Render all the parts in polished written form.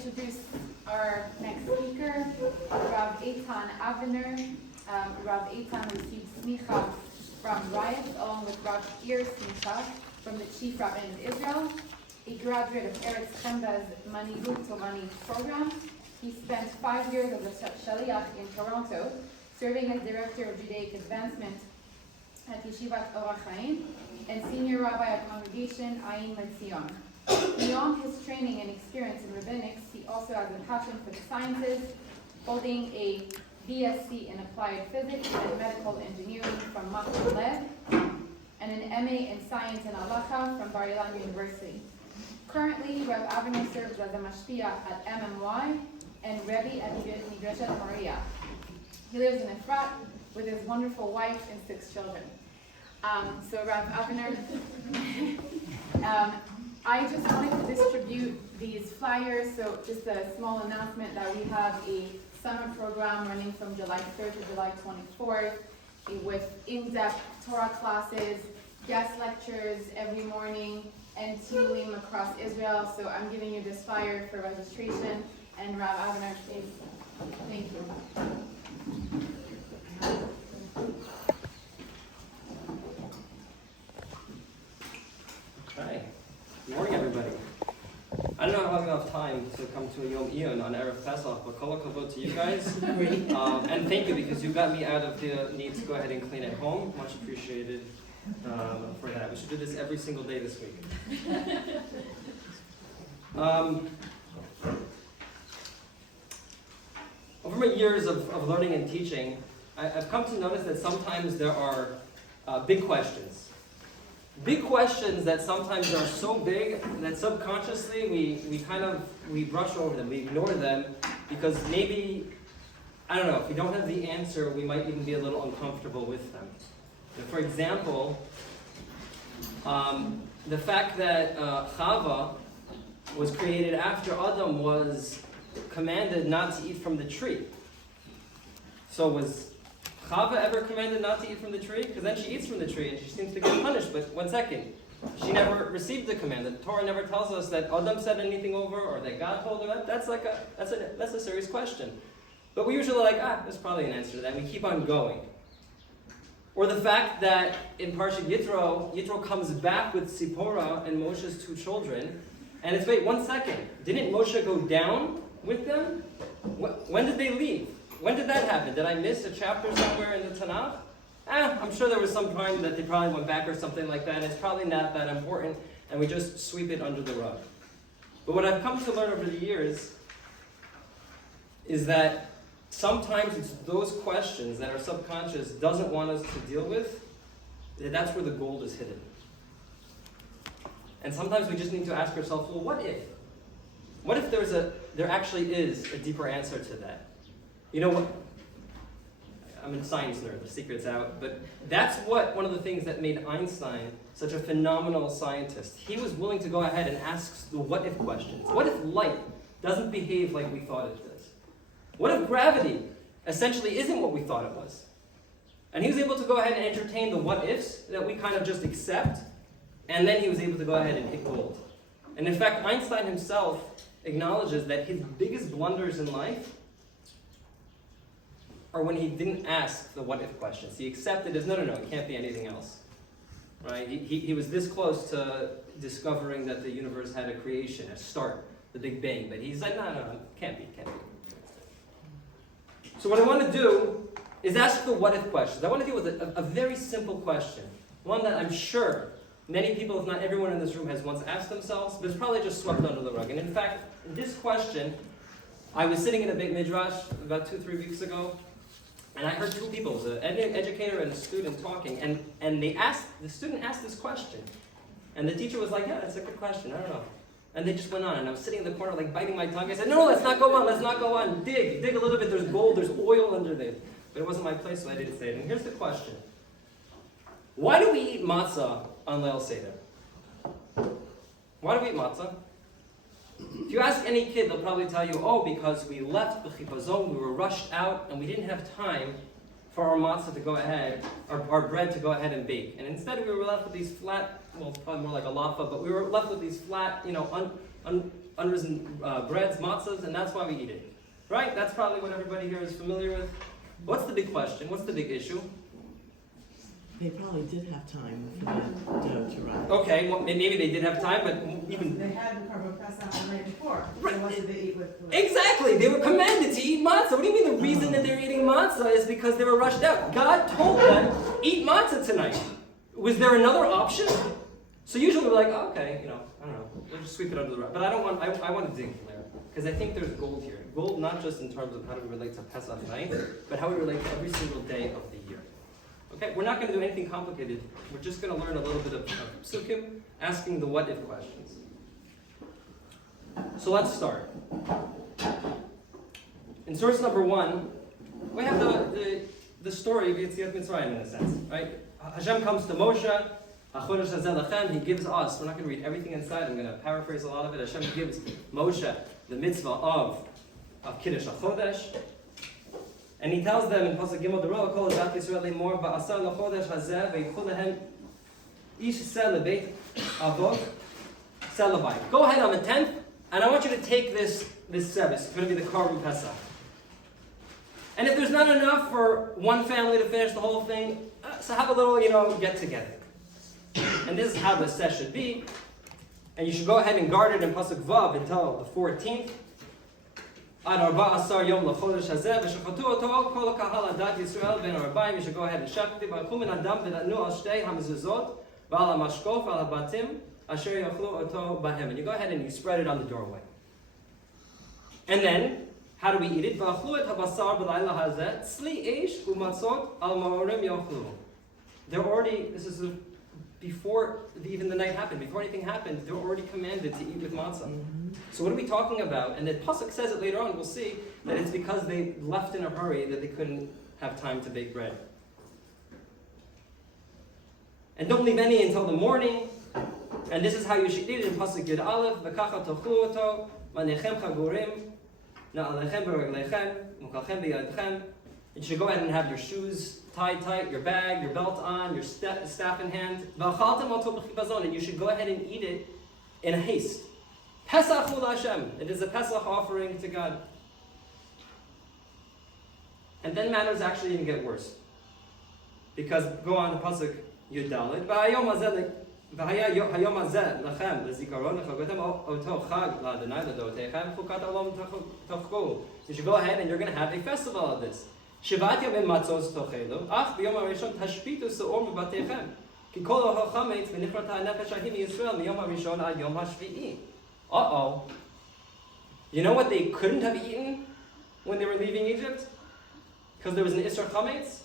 introduce our next speaker, Rav Eitan Aviner. Rav Eitan received smicha from Riot, along with Rav Ir smicha from the Chief Rabbin of Israel. A graduate of Eretz Chemda's Manihut Tovani program. He spent 5 years as a Shaliach in Toronto, serving as Director of Judaic Advancement at Yeshivat Orach Chaim and Senior Rabbi at Congregation Iyun. Beyond his training and experience in rabbinics, he also has a passion for the sciences, holding a BSc in Applied Physics and Medical Engineering from Matzot, and an MA in Science and Halacha from Bar Ilan University. Currently, Rav Aviner serves as a mashpia at MMY and Rebbe at Midreshet Maria. He lives in Efrat with his wonderful wife and 6 children. So Rav Aviner, I just wanted to distribute these flyers. So just a small announcement that we have a summer program running from July 3rd to July 24th with in-depth Torah classes, guest lectures every morning, and team across Israel. So I'm giving you this flyer for registration. And Rav Aviner, please. Thank you. Okay. Good morning, everybody. I don't know if I have enough time to come to a Iyun on Erev Pesach, but kol hakavod to you guys. And thank you, because you got me out of the need to go ahead and clean at home. Much appreciated for that. We should do this every single day this week. Over my years of learning and teaching, I've come to notice that sometimes there are big questions. Big questions that sometimes are so big that subconsciously we brush over them, we ignore them, because maybe, I don't know, if we don't have the answer, we might even be a little uncomfortable with them. For example, the fact that Chava was created after Adam was commanded not to eat from the tree. So was Chava ever commanded not to eat from the tree? Because then she eats from the tree and she seems to get punished. But one second, she never received the command. The Torah never tells us that Adam said anything over or that God told her that. That's a serious question. But we usually there's probably an answer to that. We keep on going. Or the fact that in Parshat Yitro comes back with Sipporah and Moshe's 2 children, and it's, wait, 1 second. Didn't Moshe go down with them? When did they leave? When did that happen? Did I miss a chapter somewhere in the Tanakh? I'm sure there was some time that they probably went back or something like that, and it's probably not that important, and we just sweep it under the rug. But what I've come to learn over the years is that sometimes it's those questions that our subconscious doesn't want us to deal with, that's where the gold is hidden. And sometimes we just need to ask ourselves, well, what if? What if there actually is a deeper answer to that? You know what? I'm a science nerd, the secret's out, but that's one of the things that made Einstein such a phenomenal scientist. He was willing to go ahead and ask the what if questions. What if light doesn't behave like we thought it does? What if gravity essentially isn't what we thought it was? And he was able to go ahead and entertain the what ifs that we kind of just accept, and then he was able to go ahead and hit gold. And in fact, Einstein himself acknowledges that his biggest blunders in life are when he didn't ask the what if questions. He accepted as, no, it can't be anything else. Right? He was this close to discovering that the universe had a creation, a start, the Big Bang, but he's like, no, can't be. So what I want to do is ask the what if questions. I want to deal with a very simple question, one that I'm sure many people, if not everyone in this room, has once asked themselves, but it's probably just swept under the rug. And in fact, this question, I was sitting in a Beit Midrash about 2-3 weeks ago, and I heard 2 people, an educator and a student talking, and the student asked this question. And the teacher was like, yeah, that's a good question, I don't know. And they just went on, and I was sitting in the corner biting my tongue. I said, no, let's not go on, dig a little bit, there's gold, there's oil under there. But it wasn't my place, so I didn't say it. And here's the question. Why do we eat matzah on Leil Seder? Why do we eat matzah? If you ask any kid, they'll probably tell you, because we left the chipazon, we were rushed out, and we didn't have time for our matzah to go ahead, our bread to go ahead and bake. And instead we were left with these flat, well, it's probably more like a laffa, but we were left with these flat, unrisen breads, matzahs, and that's why we eat it. Right? That's probably what everybody here is familiar with. What's the big question? What's the big issue? They probably did have time for the dough to rise. Okay, well, maybe they did have time, but even... They had the korban Pesach the night before. Right. So what did they eat with? Exactly! They were commanded to eat matzah. What do you mean the reason that they're eating matzah is because they were rushed out? God told them, eat matzah tonight. Was there another option? So usually we're like, oh, okay, I don't know, we'll just sweep it under the rug. But I want to dig from there, because I think there's gold here. Gold not just in terms of how do we relate to Pesach night, but how we relate to every single day of the year. Okay, we're not going to do anything complicated. We're just going to learn a little bit of psukim, asking the what-if questions. So let's start. In source number 1, we have the story of Yetziat Mitzrayim in a sense, right? Hashem comes to Moshe, he gives us, we're not going to read everything inside, I'm going to paraphrase a lot of it. Hashem gives Moshe the mitzvah of Kiddush HaChodesh, and he tells them in Pasuk Gimel, the Rola Kol Zat Yisrael Limor, Ba'asar LaChodesh Hazeh, Ve'yichul Lehem Ish Seh Lebeit Avot Seh Levayit. Go ahead on the 10th, and I want you to take this service. It's going to be the Korban Pesach. And if there's not enough for one family to finish the whole thing, so have a little, get together. And this is how the set should be. And you should go ahead and guard it in Pasuk Vav until the 14th. Ad 14 yom lechodesh hazeh v'shechatu oto kol kahal adat Yisrael ben arbaim. You should go ahead and shepherd it. V'alchu min adam v'natnu al shtei hamezuzot v'al hamashkof v'al habatim asher yochlu oto bahem. And you go ahead and you spread it on the doorway. And then, how do we eat it? V'achlu et habasar b'layla hazeh tzli eish u'matzot al ma'orim yochlu. They're already, this is before even the night happened, before anything happened, they're already commanded to eat with matzah. Mm-hmm. So what are we talking about? And the Pesach says it later on, we'll see, that it's because they left in a hurry that they couldn't have time to bake bread. And don't leave any until the morning. And this is how you should eat it in Pasuk Yud Aleph, v'kacha tochlu oto, v'nechem chagurim, na'alechem b'reglechem, v'kalchem b'yadchem. You should go ahead and have your shoes tied tight, your bag, your belt on, your staff in hand. And you should go ahead and eat it in a haste. Pesach hu Hashem. It is a Pesach offering to God. And then matters actually even get worse. Because go on the Pasuk Yud Dalet. Hayom hazeh lachem lezikaron lechagotem oto chag la'Adonai l'dorotechem chukat alom tochku. You should go ahead and you're going to have a festival of this. Shivat yomim matzos tochelu, ach b'yom harishon tashpitu se'or mebatechem, ki kol ohel chametz v'nifrat ha'nefesh ahim Yisrael miyom harishon ad yom hashvi'i. Uh-oh. You know what they couldn't have eaten when they were leaving Egypt? Because there was an Isser chametz?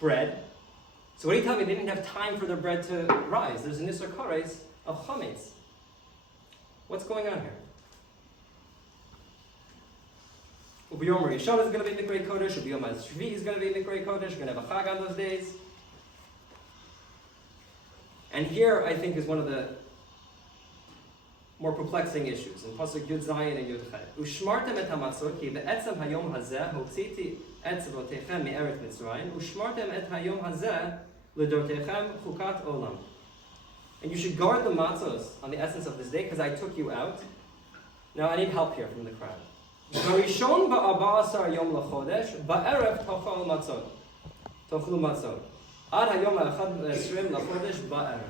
Bread. So what do you tell me? They didn't have time for their bread to rise. There's an Isser kares of chametz. What's going on here? Ubiyom Rishon is going to be in the Great Kodesh. Ubiyom HaShvi is going to be in the Great Kodesh. We're going to have a Chag on those days. And here, I think, is one of the more perplexing issues. In Pasuk Yud Zayin and Yud Chet. Ushmartem et hamatzot ki be'etzem hayom hazeh hotziti et tzvotechem me'eret Mitzrayim. Ushmartem et hayom hazeh l'dortechem chukat olam. And you should guard the matzos on the essence of this day, because I took you out. Now, I need help here from the crowd. Barishon ba'abasar yom lachodesh ba'erev tochal matzot. Tochlu matzot. Ad hayom ha'echad esrim lachodesh ba'erev.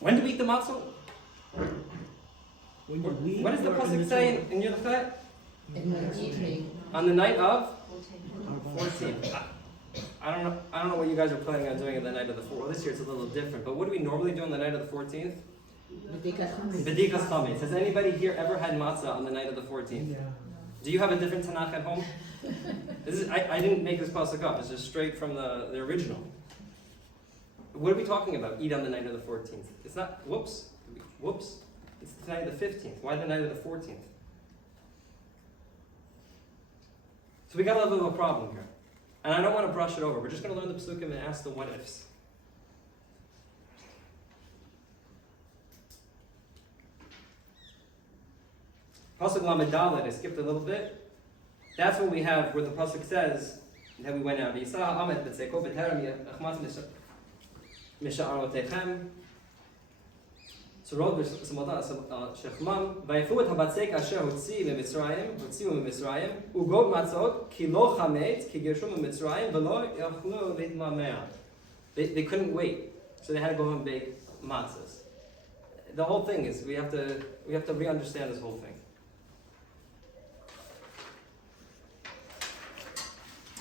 When do we eat the matzot? What does the pasuk say in Yud Chet? In the evening. On the night of 14th. I don't know what you guys are planning on doing on the night of the 14th. Well, this year it's a little different. But what do we normally do on the night of the 14th? B'dikas chametz. Has anybody here ever had matzah on the night of the 14th? Yeah. Do you have a different Tanakh at home? I didn't make this pasuk up. It's just straight from the original. What are we talking about? Eat on the night of the 14th. It's not, whoops. It's the night of the 15th. Why the night of the 14th? So we got a little problem here. And I don't want to brush it over. We're just going to learn the psukim and ask the what-ifs. Pasuk Lamed Dalet, I skipped a little bit. That's when we have where the pasuk says that we went out. V'yisah Ahmed b'tzeko b'terem yachmas misha'arotechem. So wrote Shechmam, Vayifu et habatzek asher hotziu mimitzrayim, ugod matzot, ki lo chametz, ki gershu mimitzrayim, velo yachlu litmamea. They couldn't wait, so they had to go and bake matzahs. The whole thing is we have to re-understand this whole thing.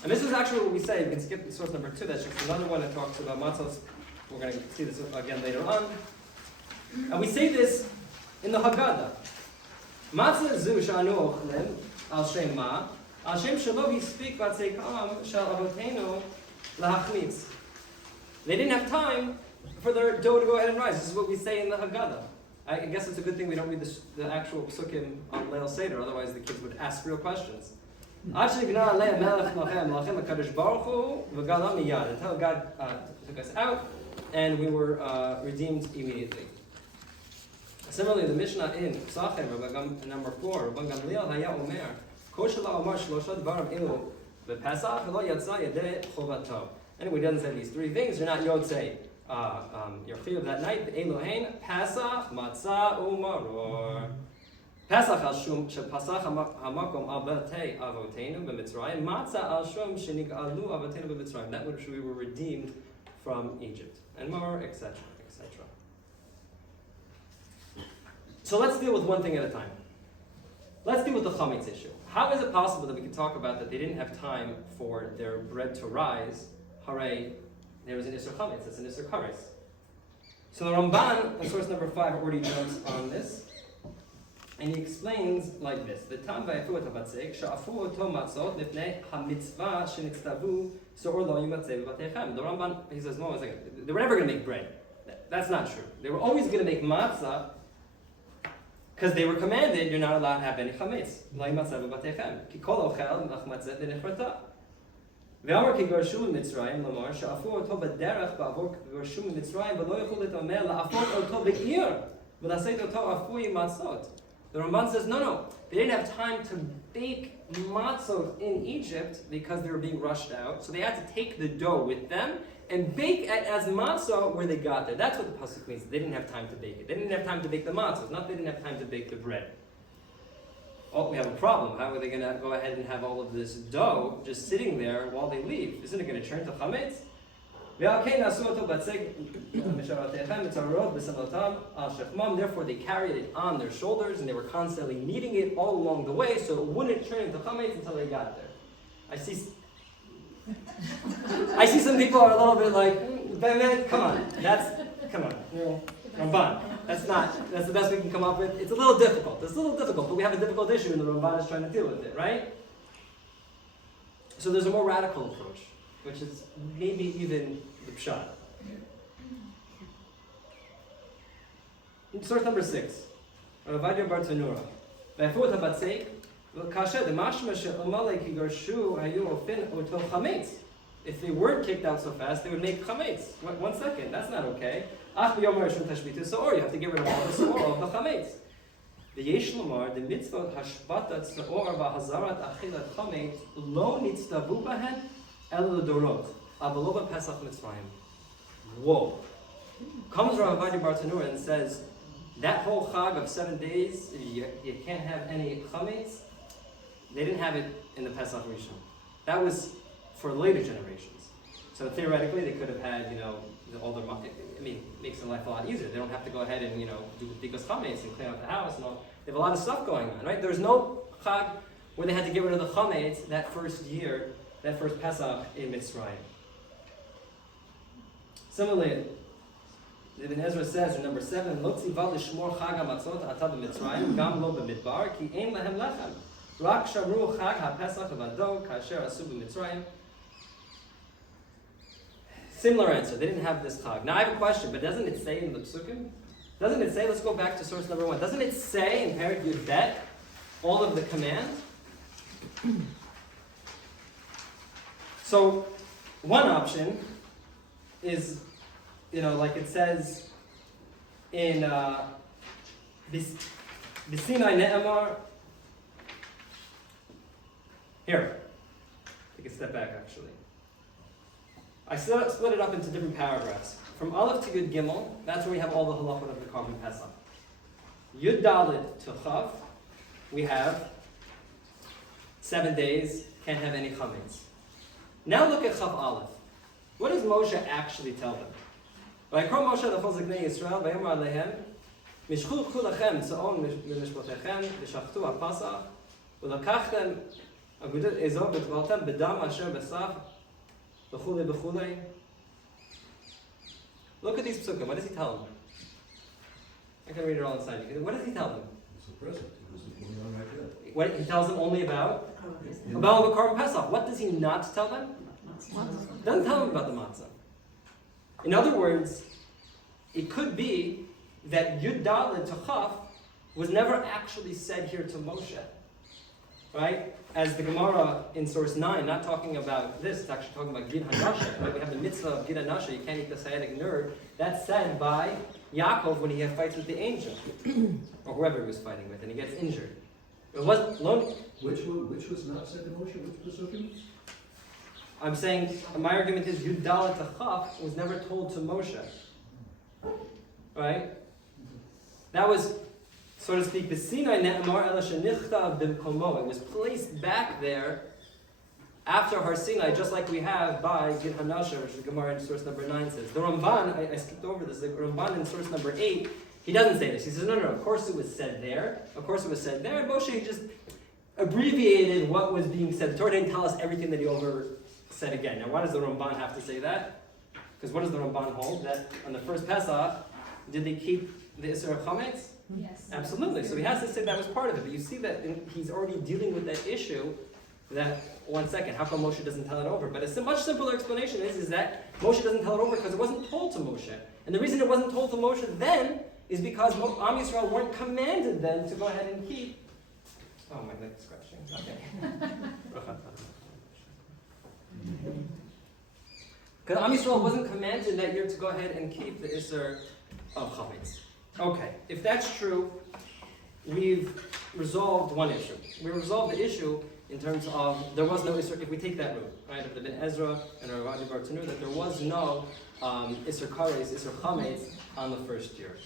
And this is actually what we say. You can skip to source number 2. That's just another one that talks about matzahs. We're going to see this again later on. And we say this in the Haggadah. Matzah zu sha'anu ochlim al shem ma, al shem shelo hispik batzekam shel avotenu lahachmitz. They didn't have time for their dough to go ahead and rise. This is what we say in the Haggadah. I guess it's a good thing we don't read the actual psukim on Leil Seder, otherwise the kids would ask real questions. Until God took us out, and we were redeemed immediately. Similarly, the Mishnah in Pesach, number 4, Rabban Gamliel haya omer, kol shelo amar shlosha dvarim elu b'Pesach v'lo yatsa yedei chovato. Anyway, he doesn't say these 3 things. You're not yotzei your chiyuv that night. The Elohein Pesach matzah umaror. Pesach al shum shel Pasach hamakom al betei avotenu b'Mitzrayim. Matzah al shum shenigalu avotenu b'Mitzrayim. That which we were redeemed from Egypt, and more, etc., etc. So let's deal with one thing at a time. Let's deal with the chametz issue. How is it possible that we can talk about that they didn't have time for their bread to rise? Hooray, there was an Isser chametz, that's an Isser kares. So the Ramban, in source number 5, already jumps on this, and he explains like this: the tam vayifu et habatzek sha'afu oto matzot lifnei hamitzvah shenitztavu so'or lo yimatzeh b'batechem. The Ramban, he says, no, they were never going to make bread. That's not true. They were always going to make matzah, because they were commanded, you're not allowed to have any chametz. Lo yimatzeh b'batechem. Ki kol ochel nachmatzeh b'nechrata. Ve'amar ki garshu mitzrayim lamar sha'afu oto b'derech ba'avor garshu mitzrayim v'lo yichul letomer la'afot oto be'ir v'laseit oto afui matzot. The Ramban says, no, they didn't have time to bake matzot in Egypt because they were being rushed out. So they had to take the dough with them and bake it as matzah where they got there. That's what the pasuk means. They didn't have time to bake it. They didn't have time to bake the matzahs. Not they didn't have time to bake the bread. Oh, we have a problem. How are they going to go ahead and have all of this dough just sitting there while they leave? Isn't it going to turn to chametz? Therefore, they carried it on their shoulders, and they were constantly kneading it all along the way, so it wouldn't turn into chametz until they got there. I see some people are a little bit like, come on, Ramban. That's the best we can come up with. It's a little difficult, but we have a difficult issue, and the Ramban is trying to deal with it, right? So there's a more radical approach, which is maybe even the pshat. Source number 6, Aviner bar Tanura. V'afut habatzek kasher the mashma she'omalei ki garshu hayu ofin oto chametz. If they weren't kicked out so fast, they would make chametz. 1 second, that's not okay. Ach b'yom harishon tashbitu seor. You have to get rid of all the seor of the chametz. V'yesh lomar the mitzvot hashbatat seor v'hazarat achilat chametz lo nitztavu bahen el l'dorot avalo b'Pesach Mitzrayim. Whoa! Comes Rav Aviner bar Tanura and says that whole chag of 7 days, you can't have any chametz. They didn't have it in the Pesach Rishon. That was for later generations. So theoretically, they could have had, the older. I mean, it makes their life a lot easier. They don't have to go ahead and, do bikas chametz and clean out the house and all. They have a lot of stuff going on, right? There's no chag where they had to get rid of the chametz that first year, that first Pesach in Mitzrayim. Similarly, Ibn Ezra says in number 7, Lo tziva lishmor chag hamatzot ata b'Mitzrayim gam lo b'midbar ki ein lahem lechem rak shamru chag haPesach v'ado kasher asu b'Mitzrayim. Similar answer. They didn't have this chag. Now I have a question, but doesn't it say in the psukim? Doesn't it say? Let's go back to source number 1. Doesn't it say in Perek Yud Bet all of the commands? So one option is, like it says in B'Sinai Ne'amar. Here, take a step back actually. I split it up into different paragraphs. from Aleph to Yud Gimel, that's where we have all the halachot of the Korban Pesach. Yud Daled to Chav, we have 7 days, can't have any chametz. Now look at Chav Aleph. What does Moshe actually tell them? Vayikra Moshe l'chol ziknei Yisrael vayomar alehem mishchu lachem tza'on mishpotechem v'shachtu ha'pasach v'lakachtem agudat ezov v'tvaltem b'dam asher b'saf v'chulei v'chulei. Look at these psukim. What does he tell them? I can read it all inside. What does he tell them? It's a present. Because it's going on right there. What he tells them only about the Korban Pesach. What does he not tell them? Doesn't tell them about the matzah. In other words, it could be that Yud Daled to Chaf was never actually said here to Moshe, right? As the Gemara in source 9, not talking about this, it's actually talking about Gid Hanasha. Right? We have the mitzvah of Gid Hanasha, you can't eat the sciatic nerve. That's said by Yaakov when he had fights with the angel, or whoever he was fighting with, and he gets injured. It wasn't Which was not said to Moshe? Which Pesukim? I'm saying, my argument is Yud Daled to Chaf was never told to Moshe. Right? That was, so to speak, B'sinai ne'emar ela shenichtav b'mkomo. It was placed back there after Har Sinai, just like we have by Gid Hanasha, which the Gemara in source number 9 says. The Ramban, I skipped over this, the Ramban in source number 8, he doesn't say this. He says, no, of course it was said there. Of course it was said there. Moshe just abbreviated what was being said. The Torah didn't tell us everything that he over said again. Now, why does the Ramban have to say that? Because what does the Ramban hold? That on the first Pesach, did they keep the Isser of Chametz? Yes. Absolutely. So he has to say that was part of it. But you see that he's already dealing with that issue. That, one second, how come Moshe doesn't tell it over? But a much simpler explanation is that Moshe doesn't tell it over because it wasn't told to Moshe. And the reason it wasn't told to Moshe then is because Am Yisrael weren't commanded then to go ahead and keep. Oh, my leg is scratching. Okay. Because Am Yisrael wasn't commanded that year to go ahead and keep the Isser of Chametz. Okay, if that's true, we've resolved one issue. We resolved the issue in terms of there was no Isser, if we take that route, right, of the Ben Ezra and Rav Adi Bar Tanur, that there was no Isser Kares, Isser Chametz on the first year.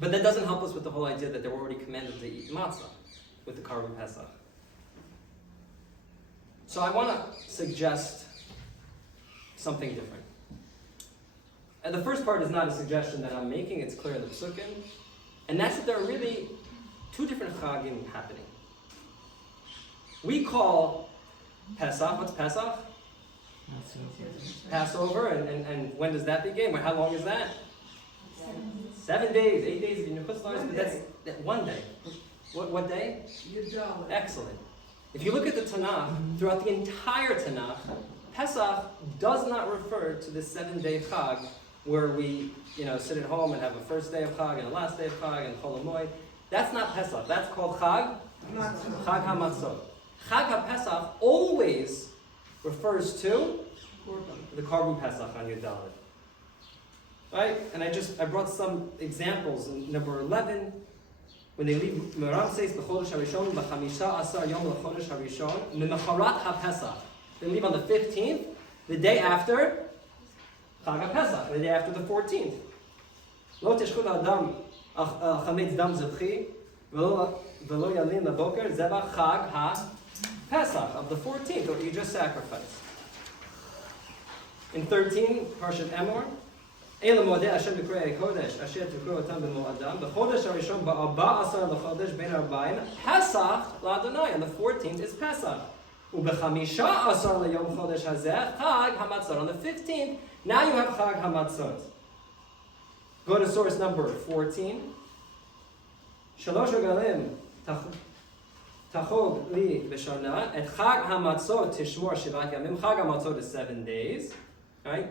But that doesn't help us with the whole idea that they were already commanded to eat matzah with the Korban Pesach. So I want to suggest something different. And the first part is not a suggestion that I'm making, it's clear in the Psukim. And that's that there are really two different chagim happening. We call Pesach, what's Pesach? Passover, and when does that begin? How long is that? 7 days, 8 days in your but that's that 1 day. What day? Excellent. If you look at the Tanakh, throughout the entire Tanakh, Pesach does not refer to the 7-day Chag where we, sit at home and have a first day of Chag and a last day of Chag and Chol Hamoed. That's not Pesach. That's called Chag HaMatzot. Chag HaPesach always refers to the Korban Pesach on Yud Daled. Right? And I brought some examples. In number 11, when they leave, Meram says, B'chodesh HaRishon, B'chamisha Asar Yom L'chodesh HaRishon, M'mecharat HaPesach. They leave on the 15th, the day after Chag HaPesach, the day after the 14th. Lo teshchut adam chametz dam zebchi, v'lo yalin laboker zebach Chag HaPesach of the 14th, or you just sacrificed. In 13, Parshat Emor, Eila Modeh Hashem B'Krei HaKodesh, Asher T'kru Otam B'Mo'adam, B'Chodesh HaRishon Ba'Arba L'Chodesh Ben Arbaim, Pesach L'Adonai, and the 14th is Pesach. U'B'Chamisha Asar L'Yom Chodesh Hazeh, Chag HaMatzot. On the 15th, now you have Chag HaMatzot. Go to source number 14. Shalosh Regalim Tachog Li B'Shana, et Chag HaMatzot Tishmor Shivat Yamim. Chag HaMatzot is 7 days, right?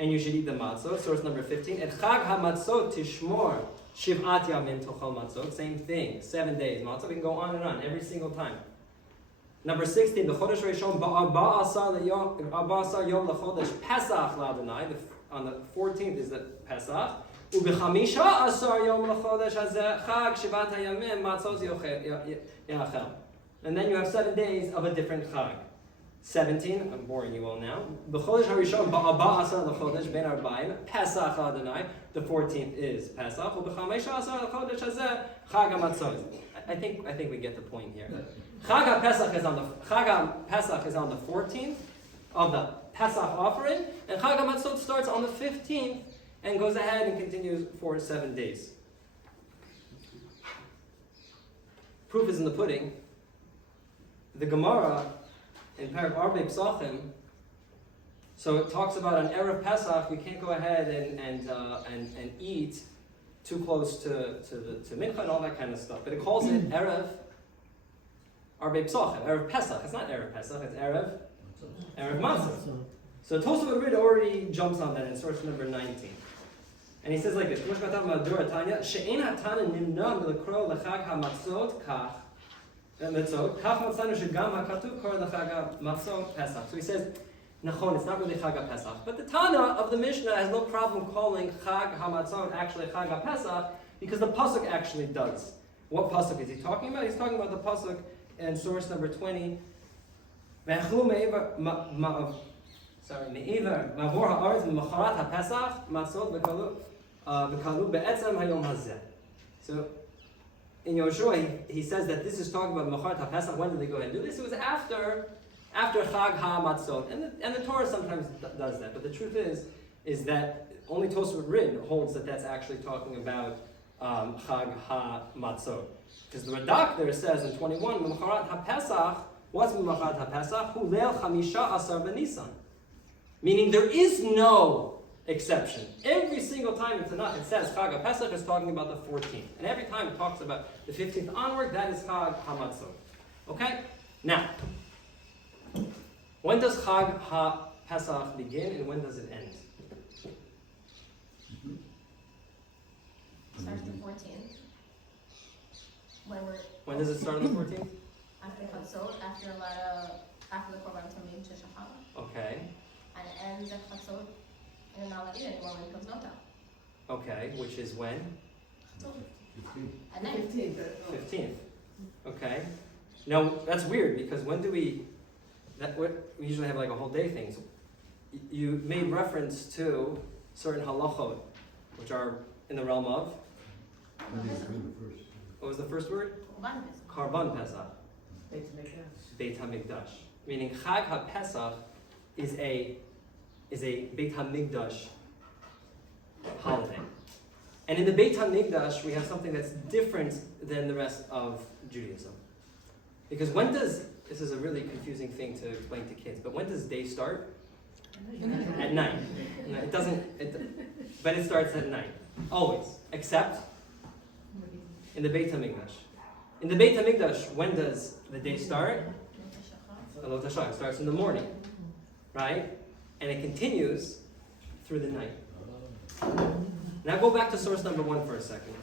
And you should eat the matzot. Source number 15. Et Chag HaMatzot Tishmor Shivat Yamim Tochal Matzot. Same thing. 7 days. Matzot. We can go on and on every single time. Number 16. The Chodesh Rishon Ba'Arba Asar Yom L'Chodesh Pesach L'Adonai. On the 14th is the Pesach. U'B'Chamisha Asar Yom L'Chodesh Hazeh Chag Shivat HaYamim Matzot Yachel. And then you have 7 days of a different Chag. 17, I'm boring you all now. B'chodesh harishon ba'aba asar l'chodesh ben arba'im Pesach Adonai. The 14th is Pesach. U'b'chamesh asar l'chodesh hazeh Chag HaMatzot. I think we get the point here. Chag HaPesach is on the 14th of the Pesach offering, and Chag HaMatzot starts on the 15th and goes ahead and continues for 7 days. Proof is in the pudding. The Gemara in Perek Arba Pesachim, so it talks about on Erev Pesach, we can't go ahead and eat too close to Mincha and all that kind of stuff. But it calls it Erev Arba Pesachim, Erev Pesach. It's not Erev Pesach, it's Erev Matzot. So Tosafot Rid already jumps on that in source number 19. And he says like this, She'en hatana nimna milakro lechag hamatzot kach mitzot kach matzanu shegam hakatuv kor lechag matzot Pesach. So he says, Nachon, it's not really Chag Pesach, but the Tana of the Mishnah has no problem calling Chag HaMatzot actually Chag Pesach because the pasuk actually does. What pasuk is he talking about? He's talking about the pasuk in source number 20. Me'iver mavor ha'aretz m'macharat ha'Pesach matzot v'kalu be'etzem hayom hazeh. So in Yoshua he says that this is talking about Macharat ha'Pesach. When did they go ahead and do this? It was after Chag HaMatzot, and the Torah sometimes does that. But the truth is that only Tosafot Rid holds that that's actually talking about Chag HaMatzot, because the Radak there says in 21, M'macharat HaPesach. What's M'macharat HaPesach? Hu leil chamisha asar b'Nisan. Meaning there is no exception. Every single time in Tanakh it says Chag HaPesach is talking about the 14th. And every time it talks about the 15th onward, that is Chag HaMatzot. Okay? Now, when does Chag HaPesach begin and when does it end? Starts the 14th. When does it start on the 14th? After Chatzot, after the Korban Tamid to Shachar. Okay. And it ends at Chatzot, and then not let it anymore when it comes Nota. Okay, which is when? At night. 15th. Okay. Now, that's weird because when do we usually have like a whole day thing. So you made reference to certain halachot, which are in the realm of, what was the first word? Karban Pesach. Beit HaMikdash. Meaning Chag HaPesach is a Beit HaMikdash holiday. And in the Beit HaMikdash we have something that's different than the rest of Judaism. Because when does, this is a really confusing thing to explain to kids, but when does day start? At night. No, it doesn't, but it starts at night. Always. Except in the Beit HaMikdash. In the Beit HaMikdash, when does the day start? Elot HaShach. It starts in the morning. Right? And it continues through the night. Now go back to source number 1 for a second.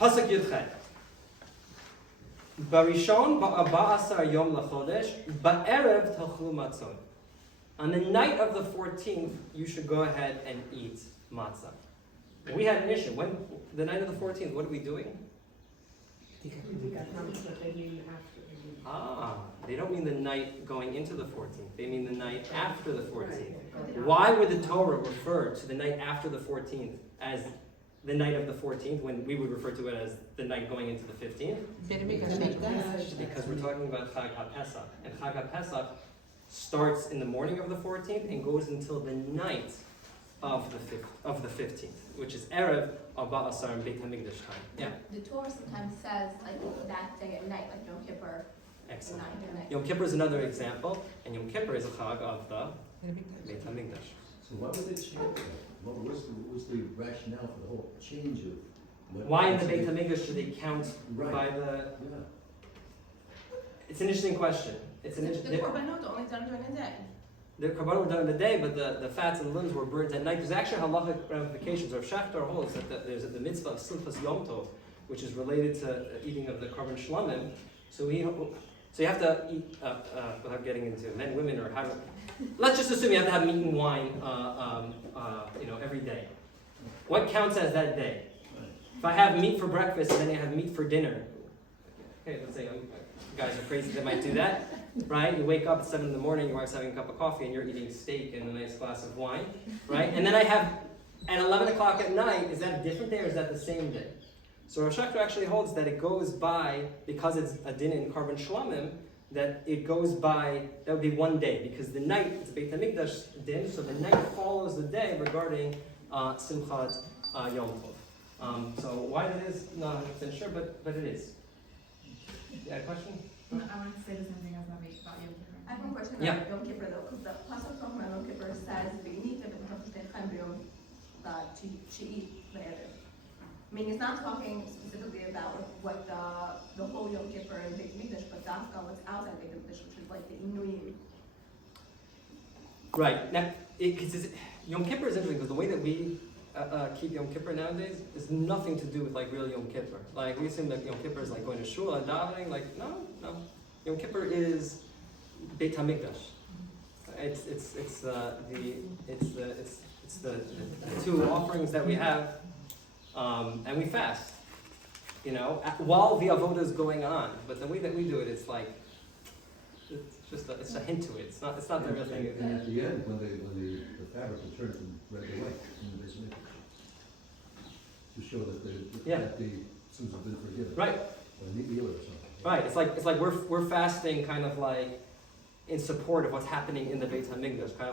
Pasuk Yudchet. Barishon ba'asar yom lachodesh ba'erev tachlu matzot. On the night of the 14th, you should go ahead and eat matzah. We had an issue. When the night of the 14th, what are we doing? They don't mean the night going into the 14th. They mean the night after the 14th. Why would the Torah refer to the night after the 14th as the night of the 14th when we would refer to it as the night going into the 15th? Because we're talking about Chag HaPesach. And Chag HaPesach starts in the morning of the 14th and goes until the night of the 15th, which is Erev Arba Asar and Beit HaMikdash time. Yeah? The Torah sometimes says like that day at night, like Yom Kippur. Excellent. Yom Kippur is another example, and Yom Kippur is a Chag of the Beit HaMikdash. So why would they change that? What was the rationale for the whole change of? Why in the Beit HaMikdash should they count Right. by the? Yeah. It's an interesting question. It's an The interesting. Korbanot only done during the day. The korban were done in the day, but the fats and limbs were burnt at night. There's actually halachic ramifications. Rav Shachter holds that there's the mitzvah of Simchas Yom Tov, which is related to eating of the korban shlamim. So you have to eat without getting into men, women, or how to. Let's just assume you have to have meat and wine, every day. What counts as that day? If I have meat for breakfast and then I have meat for dinner, Okay, let's say you guys are crazy that might do that, right? You wake up at 7 in the morning, your wife's having a cup of coffee, and you're eating steak and a nice glass of wine, right? And then I have, at 11 o'clock at night, is that a different day or is that the same day? So Rosh Hashanah actually holds that it goes by, because it's a din in Karban Shlamim, that it goes by, that would be one day, because the night, it's Beit HaMikdash din, so the night follows the day regarding Simchat Yom Tov. So why that is, not 100% sure, but it is. You had a question? I wanted to say the same thing as Navi about Yom Kippur. I have one question Yeah. about Yom Kippur though, because the Pasuk talking about Yom Kippur says, "V'yinit b'tachutechem b'yom she'it v'erev." Meaning it's not talking specifically about what the whole Yom Kippur in Beit Mikdash, but Dafka what's outside Beit Mikdash, which is like the Iyun. Right. Now, Yom Kippur is interesting because the way that we keep Yom Kippur nowadays is nothing to do with like real Yom Kippur. Like we assume that Yom Kippur is like going to shul and davening. Like no. Yom Kippur is Beit HaMikdash. It's the two offerings that we have, and we fast. You know, while the avodah is going on. But the way that we do it, it's like it's a hint to it. It's not the real thing. And at the end, when the fabric will turn from red to white in the basement, to show that the sins have been forgiven. Right. Or an Iyun or something. Right. It's like we're fasting kind of like in support of what's happening in the Beit HaMikdash. Kind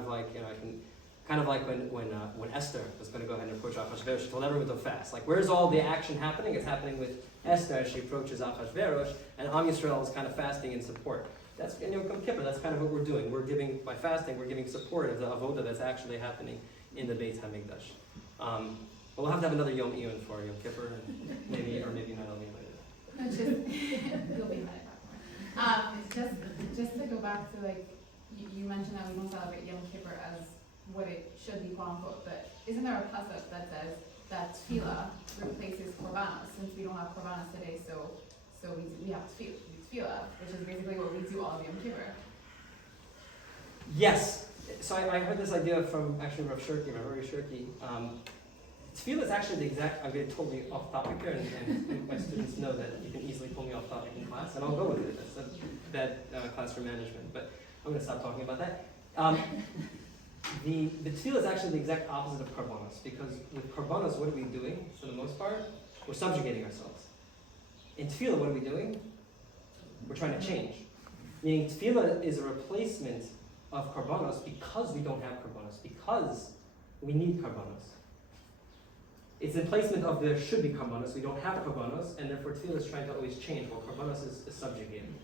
of like when Esther was going to go ahead and approach Achashverosh, she told everyone to fast. Like where's all the action happening? It's happening with Esther as she approaches Achashverosh, and Am Yisrael is kind of fasting in support. That's in Yom Kippur. That's kind of what we're doing. We're giving by fasting. We're giving support of the avodah that's actually happening in the Beit HaMikdash. But we'll have to have another Yom Iyun for Yom Kippur, and maybe not only later. No, it's just, you'll be mad it's just to go back to like, you mentioned that we don't celebrate Yom Kippur as what it should be, quote unquote, but isn't there a passage that says that tefillah replaces korbanos, since we don't have korbanos today, so we have tefillah, which is basically what we do all of Yom Kippur. Yes. So I heard this idea from actually Rav Shirky. Tefillah is actually the exact, I'm getting totally off topic here, and my students know that you can easily pull me off topic in class, and I'll go with it. That's a bad class for management, but I'm going to stop talking about that. The tefillah is actually the exact opposite of karbonos, because with karbonos, what are we doing for the most part? We're subjugating ourselves. In tefillah, what are we doing? We're trying to change. Meaning tefillah is a replacement of karbonos because we don't have karbonos, because we need karbonos. It's a replacement of there should be karbonos. We don't have karbonos, and therefore tefillah is trying to always change, while karbonos is subjugating.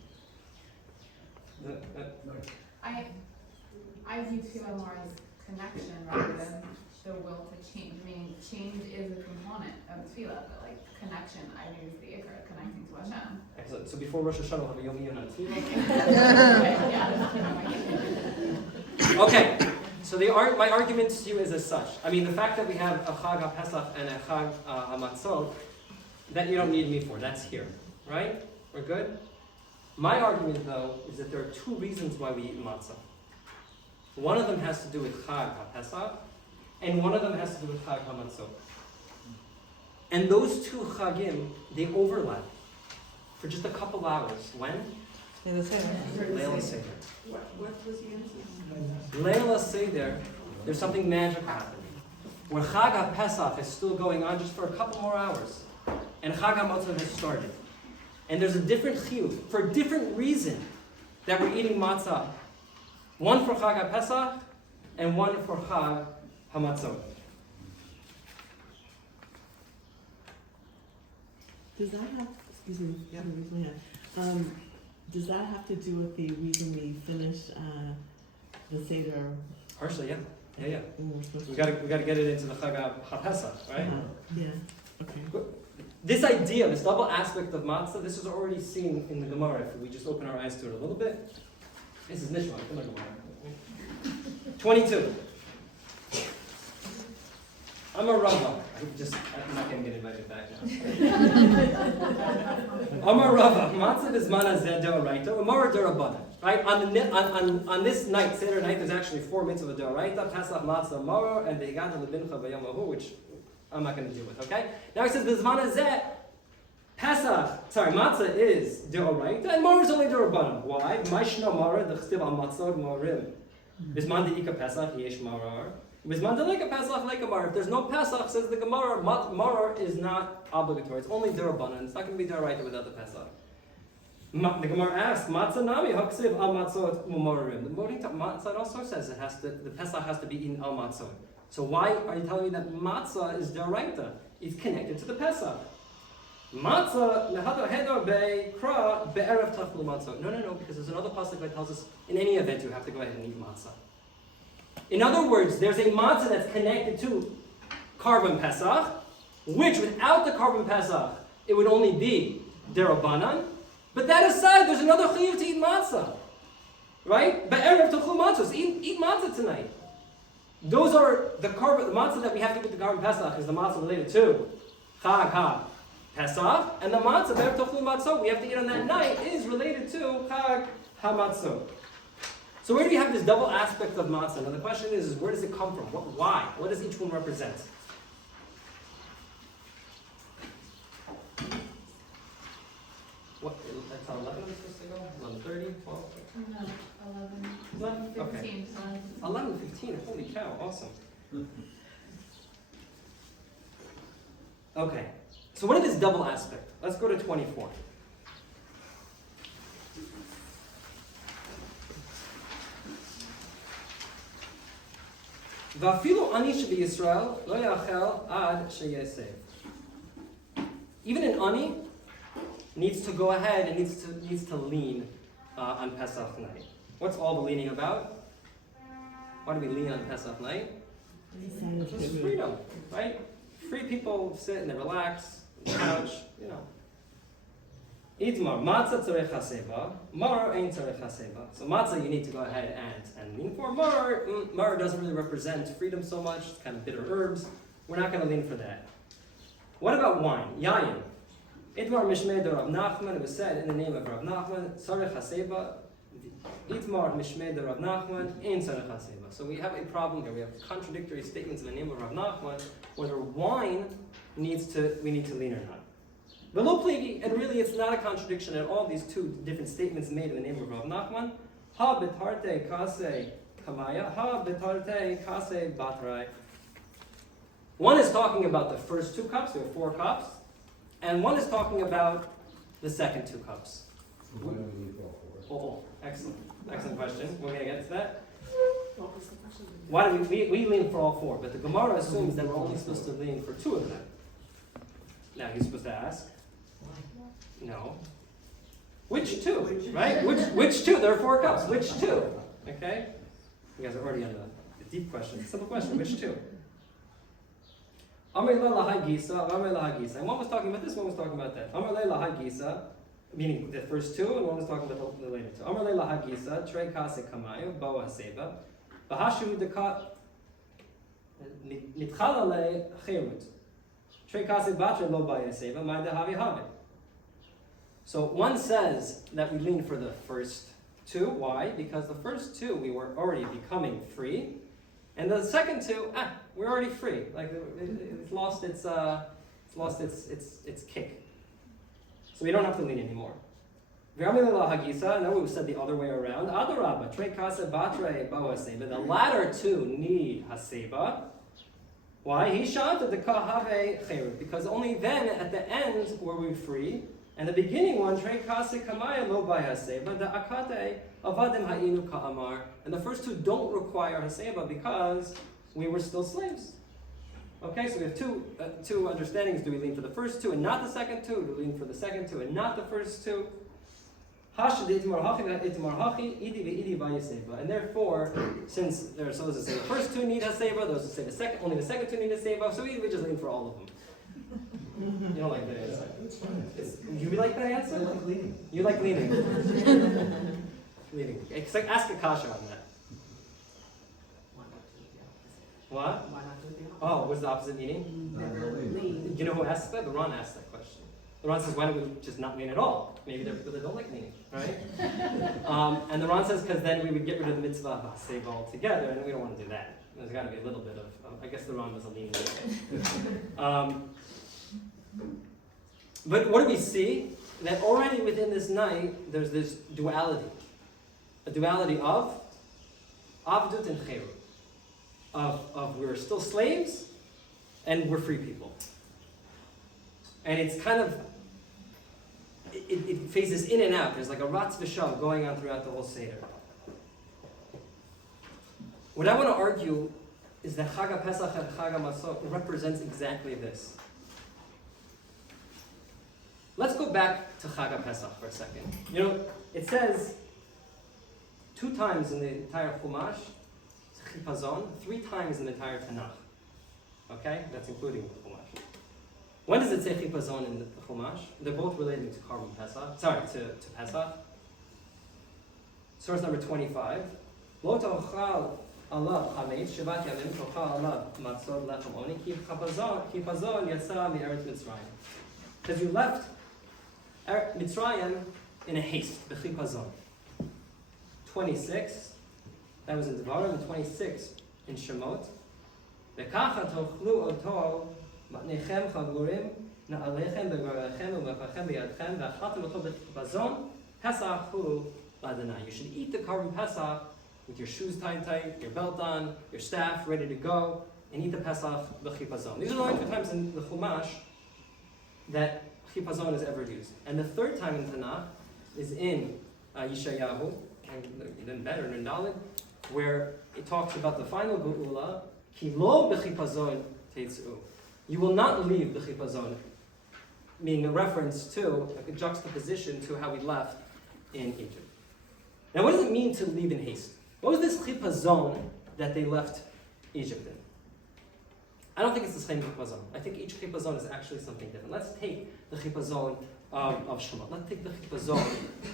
I view tefillah more as connection rather than the will to change. Meaning change is a component of tefillah, but like connection, I view as the ikar, connecting to Hashem. Excellent. So before Rosh Hashanah, we'll have a Yom Iyun on tefillah. Okay. So my argument to you is as such. I mean, the fact that we have a Chag HaPesach and a Chag HaMatzot, that you don't need me for. That's here, right? We're good? My argument, though, is that there are two reasons why we eat matzah. One of them has to do with Chag HaPesach, and one of them has to do with Chag HaMatzot. And those two Chagim, they overlap for just a couple hours. When? Yeah, the same. Leila Seder. What was the answer? Leila Seder, there's something magical happening. Where Chag HaPesach is still going on just for a couple more hours. And Chag HaMatzot has started. And there's a different chiyuv, for a different reason, that we're eating matzah. One for Chag HaPesach, and one for Chag HaMatzot. Does that have, excuse me, yeah, raise my hand. Does that have to do with the reason we finished the Seder? Partially, yeah. Yeah. When we're supposed We to? gotta get it into the Chag HaPesach, right? Yeah, okay. This idea, this double aspect of matzah, this is already seen in the Gemara. If we just open our eyes to it a little bit. This is Nishmat. Come on, Gemara. 22. I'm a Rava. I'm not going to get invited back now. I'm a Rava. Matzah is mana zeh deoraita, umara derabbanan. Right? On this night, Seder night, there's actually 4 mitzvah deoraita, Pesach, matzah, umara, and beigad lebincha v'yamahu, which I'm not going to deal with. Okay? Now he says, "Bizmana zeh." Matzah is deoraita, and maror is only derabbanan. Why? Ma'ishna maror d'chtiv al matzot morim. Bisman de'ika Pesach yesh maror. Bisman de'leika Pesach leika maror. If there's no Pesach, says the Gemara, maror is not obligatory. It's only derabbanan. It's not going to be deoraita without the Pesach. The Gemara asks, Matzah nami haksiv al matzot u'morim. The Matzah also says the Pesach has to be eaten al matzot. So why are you telling me that matzah is deoraita? It's connected to the Pesach. Matzah lehado hedor be'kra be'erev tachlu matzah. No, because there's another pasuk that tells us in any event you have to go ahead and eat matzah. In other words, there's a matzah that's connected to Karban Pesach, which without the Karban Pesach it would only be derabanan. But that aside, there's another chiyuv to eat matzah, right? Be'erev tachlu matzah. So eat matzah tonight. Those are the matzah that we have to eat with the Karban Pesach is the matzah related to Chag Ha Pesach, and the matzah, be'erev tachlu matzah, we have to eat on that night, is related to Chag HaMatzot. So where do you have this double aspect of matzah? Now the question is where does it come from? Why? What does each one represent? What? That's how 11 is supposed to go? 11:30? 12? No, 11:15. 11:15. Holy cow! Awesome. Okay. So what is this double aspect? Let's go to 24. Va'afilu ani shebiyisrael lo yachel ad sheyeseh. Even an ani needs to go ahead and needs to lean on Pesach night. What's all the leaning about? Why do we lean on Pesach night? Just freedom, right? Free people sit and they relax on the couch, you know. Idmar, matzah tzarech haseba, maror ein tzarech haseba. So matzah you need to go ahead and lean for. Maror doesn't really represent freedom so much. It's kind of bitter herbs. We're not going to lean for that. What about wine? Yayin. Idmar mishmei de Rav Nachman. It was said in the name of Rav Nachman. Tzarech haseba. Idmar mishmei de Rav Nachman. Ein tzarech haseba. So we have a problem here. We have contradictory statements in the name of Rav Nachman. Whether wine we need to lean or not. V'lo pligi, and really it's not a contradiction at all, these two different statements made in the name of Rav Nachman. Ha betarte kase kamaya, ha betarte kase batrai. One is talking about the first 2 cups, there are 4 cups, and one is talking about the second 2 cups. Why don't we leave all four? Oh, excellent question. We're going to get to that. Why do we lean for all 4, but the Gemara assumes that we're only supposed to lean for 2 of them. Now he's supposed to ask, no. Which 2, right? Which 2? There are 4 cups. Which 2? Okay? You guys are already on the deep question. Simple question. Which 2? Amar le lahai gisa, Amar lahai gisa. And one was talking about this, one was talking about that. Amar le lahai gisa, meaning the first 2, and one was talking about the later 2. Amar le lahai gisa, trei kase kamayu, bawa haseba, bahashu dekat, nitchala le cherut. So one says that we lean for the first 2. Why? Because the first 2 we were already becoming free, and the second 2, we're already free. Like it's lost its kick. So we don't have to lean anymore. No, we said the other way around. The latter 2 need haseba. Why? He shouted the kahave cherut, because only then at the end were we free, and the beginning one trei kase kamaya lo by haseba the akate avadim ha'inu ka'amar, and the first 2 don't require haseba because we were still slaves. Okay, so we have two understandings. Do we lean for the first 2 and not the second 2? Do we lean for the second 2 and not the first 2? And therefore, since there are those that say the first 2 need haseba, those that say only the second 2 need haseba, so we just lean for all of them. You don't like that answer? You like that answer? I like leaning. You like leaning. Leaning. Ask Akasha on that. What? Oh, what's the opposite meaning? You know who asked that? The Ron asked that question. The Ron says, why don't we just not lean at all? Maybe there are people that don't like leaning, right? And the Ron says, because then we would get rid of the mitzvah of haseba altogether, and we don't want to do that. There's got to be a little bit of, I guess the Ron was a leaning. But what do we see? That already within this night, there's this duality. A duality of avdut and chayru. Of we're still slaves, and we're free people. And it's kind of, it phases in and out. There's like a ratz v'shav going on throughout the whole Seder. What I want to argue is that Chag Pesach and Chag Matzot represents exactly this. Let's go back to Chag Pesach for a second. You know, it says 2 times in the entire Chumash, chipazon, 3 times in the entire Tanakh. Okay? That's including the Chumash. When does it say chipazon in the Chumash? They're both related to Korban Pesach. Sorry, to Pesach. Source number 25. Lo tochal alav chametz shevat yamim tochal alav matzot lechem oni ki chipazon yatsa mi'eretz Mitzrayim. Because you left Mitzrayim in a haste, b'chipazon. 26, that was in Devarim, and 26 in Shemot. V'kacha tochlu oto matnechem chagurim na'alechem b'gvarechem u'mefachem b'yadchem v'achatem oto b'chipazon Pesach hu l'Adonai. You should eat the Korban Pesach with your shoes tied tight, your belt on, your staff ready to go, and eat the Pesach b'chipazon. These are the only 2 times in the Chumash that chipazon is ever used. And the 3rd time in Tanakh is in Yeshayahu, and then better in Dalet, where it talks about the final Geula, ki lo b'chipazon teitzu. You will not leave b'chipazon, meaning a reference to, a juxtaposition to how we left in Egypt. Now what does it mean to leave in haste? What was this chipazon that they left Egypt in? I don't think it's the same chipazon. I think each chipazon is actually something different. Let's take the chipazon of Shemot. Let's take the chipazon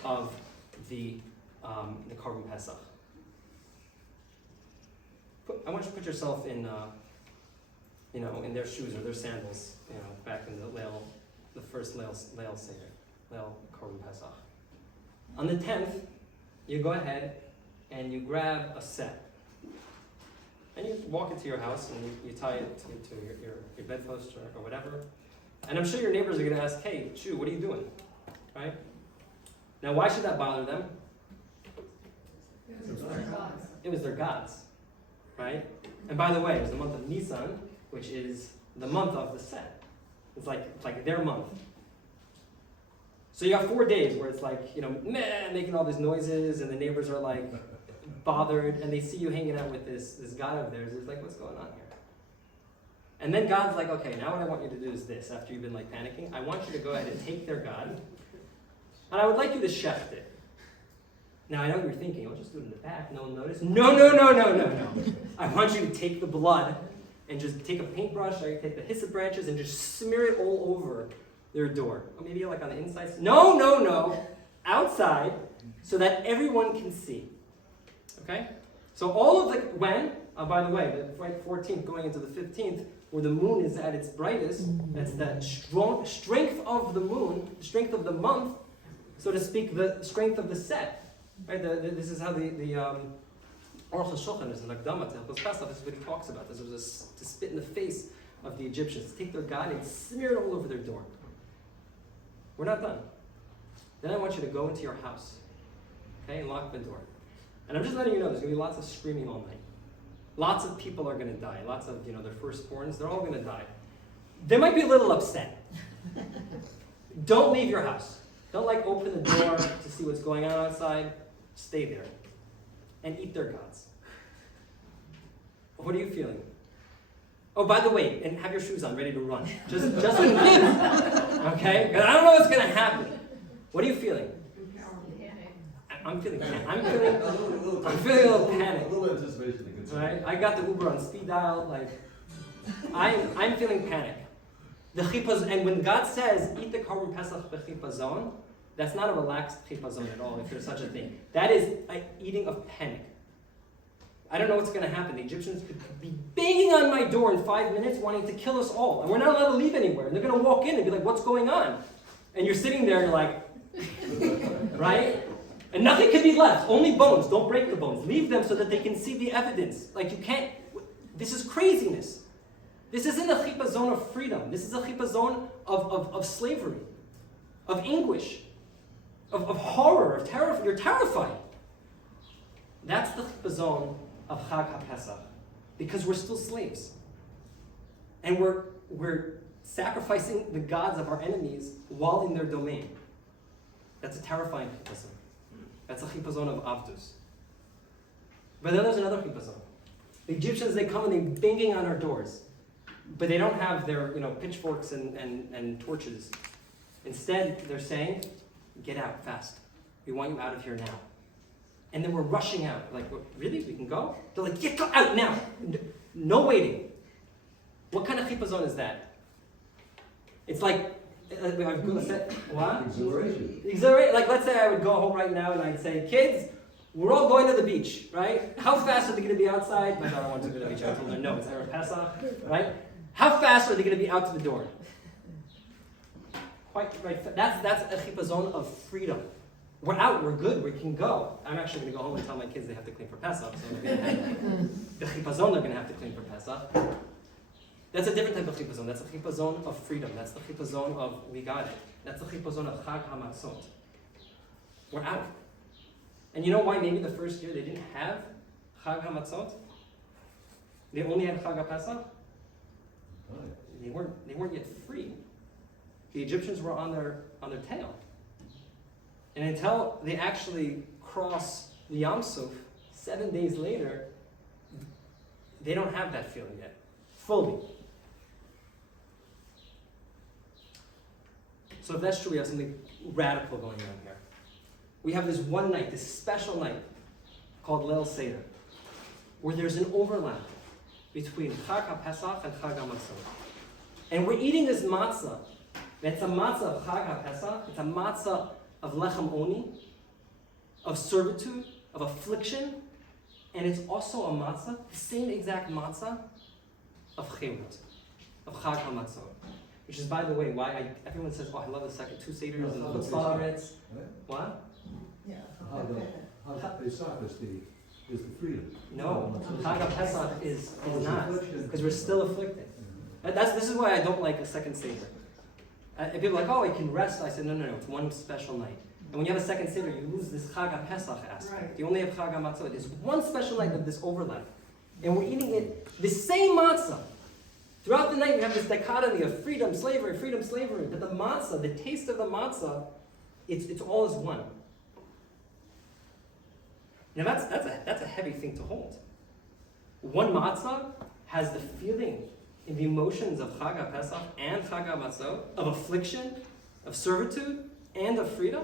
of the Korban Pesach. I want you to put yourself in, in their shoes or their sandals, back in the first Leil Seder, Leil Korban Pesach. On the 10th, you go ahead and you grab a set. And you walk into your house and you tie it to your bedpost or whatever. And I'm sure your neighbors are going to ask, hey, Jew, what are you doing? Right? Now, why should that bother them? It was their gods. Right? And by the way, it was the month of Nisan, which is the month of the set. It's like their month. So you got 4 days where it's like, meh, making all these noises, and the neighbors are like bothered, and they see you hanging out with this god of theirs. It's like, what's going on here? And then God's like, okay, now what I want you to do is this. After you've been like panicking, I want you to go ahead and take their god, and I would like you to shecht it. Now I know what you're thinking, I'll just do it in the back, no one notice. No. I want you to take the blood and just take a paintbrush, or you take the hyssop branches and just smear it all over their door. Or maybe like on the inside. No. Outside, so that everyone can see. Okay? So all of the, by the way, the 14th going into the 15th, where the moon is at its brightest, that's the strength of the moon, the strength of the month, so to speak, the strength of the set. Right? This is how the Aruch HaShulchan is an Akdama to Hilchos Pesach. This is what he talks about. This was to spit in the face of the Egyptians, to take their god and smear it all over their door. We're not done. Then I want you to go into your house, okay, and lock the door. And I'm just letting you know, there's going to be lots of screaming all night. Lots of people are going to die. Lots of, their firstborns, they're all going to die. They might be a little upset. Don't leave your house. Don't open the door to see what's going on outside. Stay there. And eat their gods. What are you feeling? Oh, by the way, and have your shoes on, ready to run. Just in case. Okay? Because I don't know what's going to happen. What are you feeling? I'm feeling panic. I'm feeling a little panic. A little anticipation. Right? I got the Uber on speed dial. I'm feeling panic. The chipazon, and when God says eat the Korban Pesach b'chipazon, that's not a relaxed chipazon at all, if there's such a thing. That is an eating of panic. I don't know what's going to happen. The Egyptians could be banging on my door in 5 minutes, wanting to kill us all, and we're not allowed to leave anywhere. And they're going to walk in and be like, "What's going on?" And you're sitting there, and you're like, right? And nothing can be left. Only bones. Don't break the bones. Leave them so that they can see the evidence. You can't. This is craziness. This isn't a chipazon of freedom. This is a chipazon of slavery. of anguish, of horror, of terror. You're terrified. That's the chipazon of Chag HaPesach, because we're still slaves. And we're sacrificing the gods of our enemies while in their domain. That's a terrifying chipazon. That's a chipazon of Avdus. But then there's another chipazon. The Egyptians, they come and they're banging on our doors, but they don't have their pitchforks and torches. Instead, they're saying, get out fast. We want you out of here now. And then we're rushing out. Like, what, really? We can go? They're like, get out now. No waiting. What kind of chipazon is that? It's like, what? Exhilaration. Like, let's say I would go home right now and I'd say, kids, we're all going to the beach, right? How fast are they going to be outside? My daughter wants to go to the beach. I told her, no, it's Erev Pesach, right? How fast are they going to be out to the door? Quite right. That's a chipazon of freedom. We're out, we're good, we can go. I'm actually going to go home and tell my kids they have to clean for Pesach, so they're going to have the chipazon they're going to have to clean for Pesach. That's a different type of chipazon. That's a chipazon of freedom. That's the chipazon of we got it. That's the chipazon of Chag HaMatzot. We're out. And you know why maybe the first year they didn't have Chag HaMatzot? They only had Chag HaPesach? They weren't yet free. The Egyptians were on their tail. And until they actually cross the Yam Suf, 7 days later, they don't have that feeling yet, fully. So if that's true, we have something radical going on here. We have this one night, this special night, called Leil Seder, where there's an overlap between Chag HaPesach and Chag HaMatzot. And we're eating this matzah. It's a matzah of Chag HaPesach. It's a matzah of lechem oni, of servitude, of affliction, and it's also a matzah, the same exact matzah of chirut, of Chag HaMatzot. Which is, by the way, why everyone says, oh, I love the second two Seders and the Facets. What? Yeah. How the Pesach is the freedom. No, Chag HaPesach is Oh, it's not, affliction. because we're still afflicted. This is why I don't like the second Seder. And people are like, oh, I can rest. I said, no, it's one special night. And when you have a second Seder, you lose this Chag HaPesach aspect. Right. You only have Chag HaMatzot. There's one special night of this overlap. And we're eating it, the same matzah. Throughout the night, we have this dichotomy of freedom, slavery. But the matzah, the taste of the matzah, it's all as one. Now that's a heavy thing to hold. One matzah has the feeling and the emotions of Chag HaPesach and Chag HaMatzot, of affliction, of servitude, and of freedom.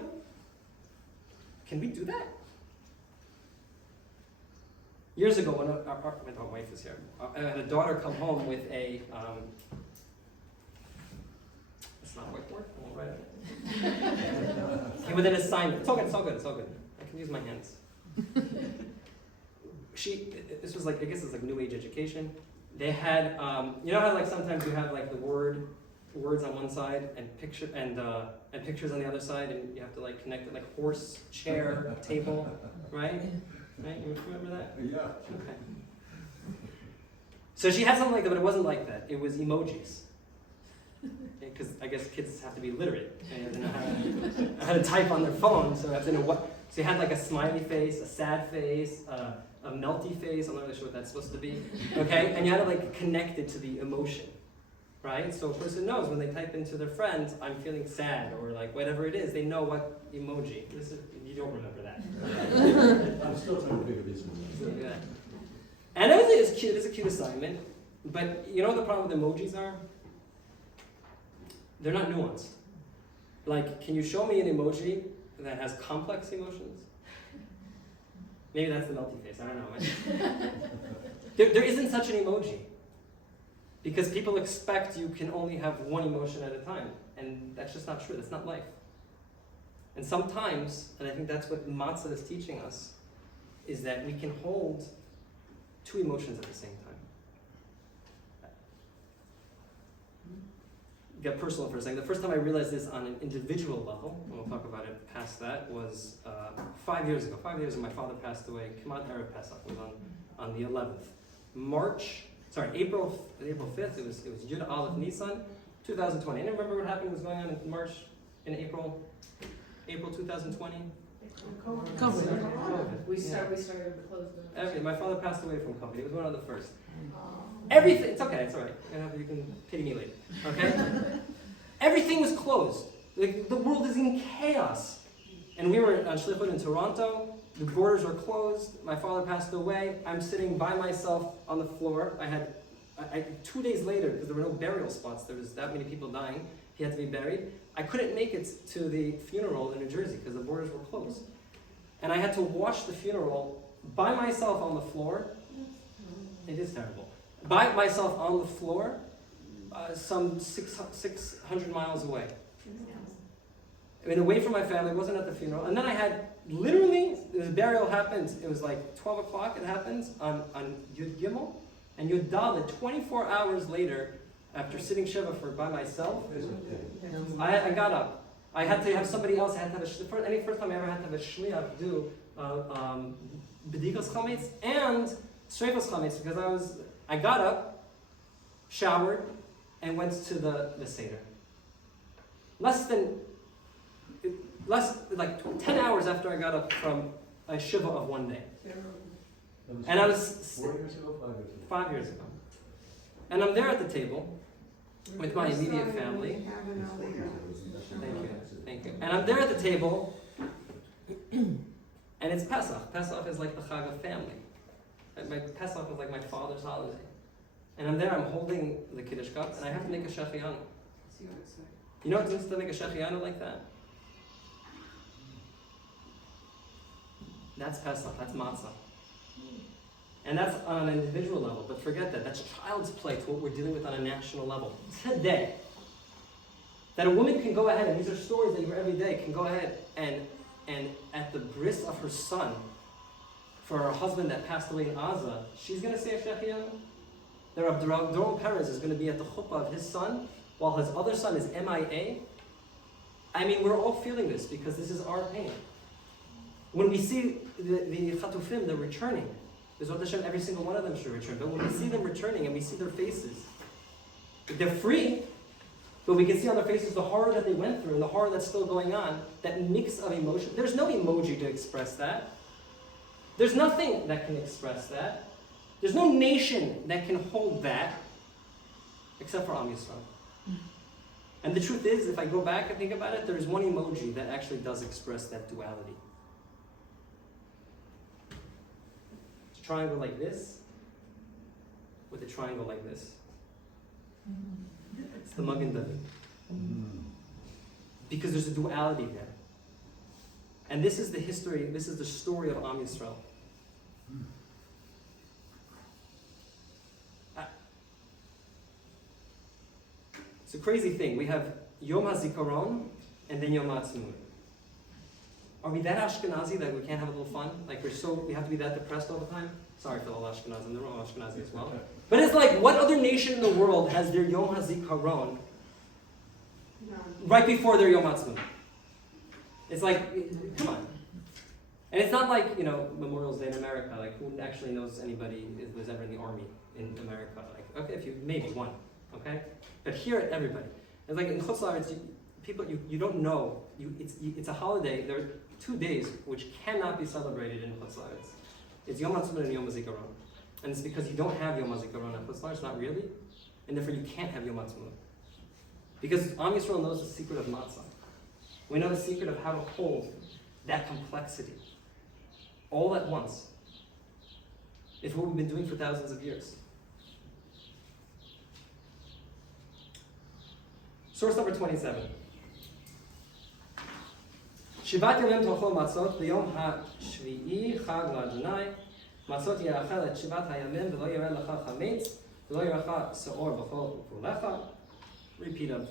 Can we do that? Years ago, when my wife is here, I had a daughter come home with a, it's not whiteboard, I won't write it. Came with an assignment. It's all good. I can use my hands. This was like, I guess it's like New Age education. They had, you know how like sometimes you have like the words on one side and pictures on the other side, and you have to like connect it like horse, chair, table, right? Right? You remember that? Yeah. Okay. So she had something like that, but it wasn't like that. It was emojis. Because I guess kids have to be literate. They have to know how to type on their phone, so they have to know what. So you had like a smiley face, a sad face, a melty face. I'm not really sure what that's supposed to be. Okay? And you had to like connect it to the emotion. Right? So a person knows when they type into their friends, I'm feeling sad, or like whatever it is, they know what emoji. You don't remember that. I'm still trying to figure this one out. And everything is cute. It's a cute assignment. But you know what the problem with emojis are? They're not nuanced. Like, can you show me an emoji that has complex emotions? Maybe that's the melty face. I don't know. There isn't such an emoji. Because people expect you can only have one emotion at a time. And that's just not true. That's not life. And sometimes, and I think that's what Matzot is teaching us, is that we can hold two emotions at the same time. Get personal for a second. The first time I realized this on an individual level, and we'll talk about it past that, was 5 years ago. 5 years ago, my father passed away. Kimat Erev Pesach was on the 11th. April 5th, it was Yud Aleph Nisan, 2020. Anyone remember what happened was going on in March in April 2020? COVID. We started to close the. My father passed away from COVID. He was one of the first. Everything, it's okay, it's all right. You can pity me later, okay? Everything was closed. Like, the world is in chaos. And we were on Shlichut in Toronto. The borders were closed. My father passed away. I'm sitting by myself on the floor. I 2 days later, because there were no burial spots, there was that many people dying, he had to be buried. I couldn't make it to the funeral in New Jersey because the borders were closed. And I had to watch the funeral by myself on the floor. It is terrible. By myself on the floor, some 600 miles away. I mean, away from my family, wasn't at the funeral. And then I had, literally, the burial happened, it was like 12 o'clock, it happens on Yud Gimel, and Yud Dalet, 24 hours later, after sitting Shiva by myself, I got up. I had to have somebody else, I had to have first time I ever had to have a shliach do B'dikas Chametz and Shrefas Chametz, because I got up, showered, and went to the Seder. Like 10 hours after I got up from a Shiva of one day. And I was 4 years ago, 5 years ago. 5 years ago. And I'm there at the table with my immediate family. Thank you. And I'm there at the table, and it's Pesach. Pesach is like the Chag of family. Pesach was like my father's holiday. And I'm there, I'm holding the Kiddush cup, and I have to make a shechianu. You know what it means to make a shechianu like that? That's Pesach, that's matzah. And that's on an individual level, but forget that. That's child's play to what we're dealing with on a national level. Today, that a woman can go ahead, and these are stories that you hear every day, can go ahead and at the bris of her son, for her husband that passed away in Gaza, she's going to say a shechianu. That Rav Doron Perez is going to be at the chuppah of his son, while his other son is MIA. I mean, we're all feeling this because this is our pain. When we see the Chatufim, they're returning. Bezrat Hashem, every single one of them should return. But when we see them returning and we see their faces, they're free, but we can see on their faces the horror that they went through and the horror that's still going on, that mix of emotion. There's no emoji to express that. There's nothing that can express that. There's no nation that can hold that, except for Am Yisrael. And the truth is, if I go back and think about it, there is one emoji that actually does express that duality. It's a triangle like this, with a triangle like this. It's the Magen David. Because there's a duality there. And this is the history, this is the story of Am Yisrael. It's a crazy thing. We have Yom HaZikaron and then Yom HaAtzmaut. Are we that Ashkenazi that we can't have a little fun? Like we have to be that depressed all the time? Sorry for all Ashkenazim, I'm the wrong Ashkenazi as well. But it's like, what other nation in the world has their Yom HaZikaron right before their Yom HaAtzmaut? It's like, come on. And it's not like, Memorial Day in America, like who actually knows anybody who was ever in the army in America? Like, okay, if you, maybe one, okay? But here, everybody. It's like in Chutz La'aretz, people, you don't know. It's a holiday. There are 2 days which cannot be celebrated in Chutz La'aretz. It's Yom HaAtzmaut and Yom HaZikaron. And it's because you don't have Yom HaZikaron in Chutz La'aretz, not really. And therefore you can't have Yom HaAtzmaut. Because Am Yisrael knows the secret of matzah. We know the secret of how to hold that complexity all at once. It's what we've been doing for thousands of years. Source number 27. Shivat yomim tochol matzot b'yom ha'shvi'i chag la'Adonai matzot ya'achel et shivat ha'yamim v'lo yireh lecha chametz v'lo yirecha se'or b'chol u'kulecha. Repeat of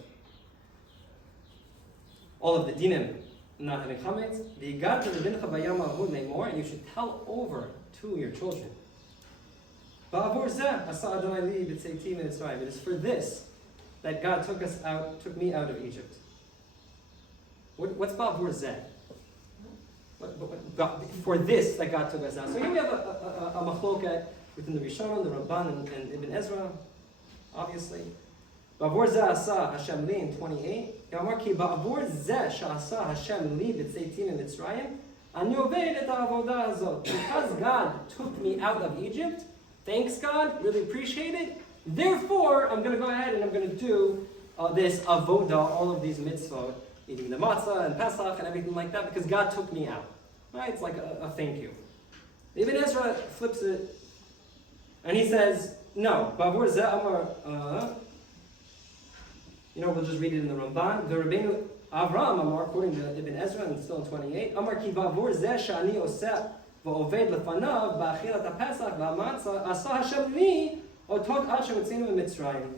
all of the dinim not having chametz. V'yigat l'bincha b'yom ha'hu ne'mor, and you should tell over to your children. Ba'avur zeh asa Adonai li b'tzeiti mitzrayim. It is for this that God took me out of Egypt. What's Ba'avur Zeh? For this that God took us out. So here we have a machloket within the Rishonim, the Ramban, and Ibn Ezra, obviously. Ba'avur zeh asa Hashem li in 28. Yamar ki ba'avur zeh she'asa Hashem li b'tzeitin Mitzrayim. Ani oved et ha'avodah hazot. Because God took me out of Egypt, thanks God, really appreciate it. Therefore, I'm going to go ahead and I'm going to do this avodah, all of these mitzvot, eating the matzah and Pesach and everything like that, because God took me out. Right? It's like a thank you. Ibn Ezra flips it, and he says, no, Ba'avur zeh amar, we'll just read it in the Ramban. The Rabbeinu Avram Amar, according to Ibn Ezra, and still in 28, Amar ki ba'avur zeh she'ani oseh va'oved lefanav ba'achilat ha'pesach va'matzah asa Hashem li otot ad she'hotzinu miMitzrayim.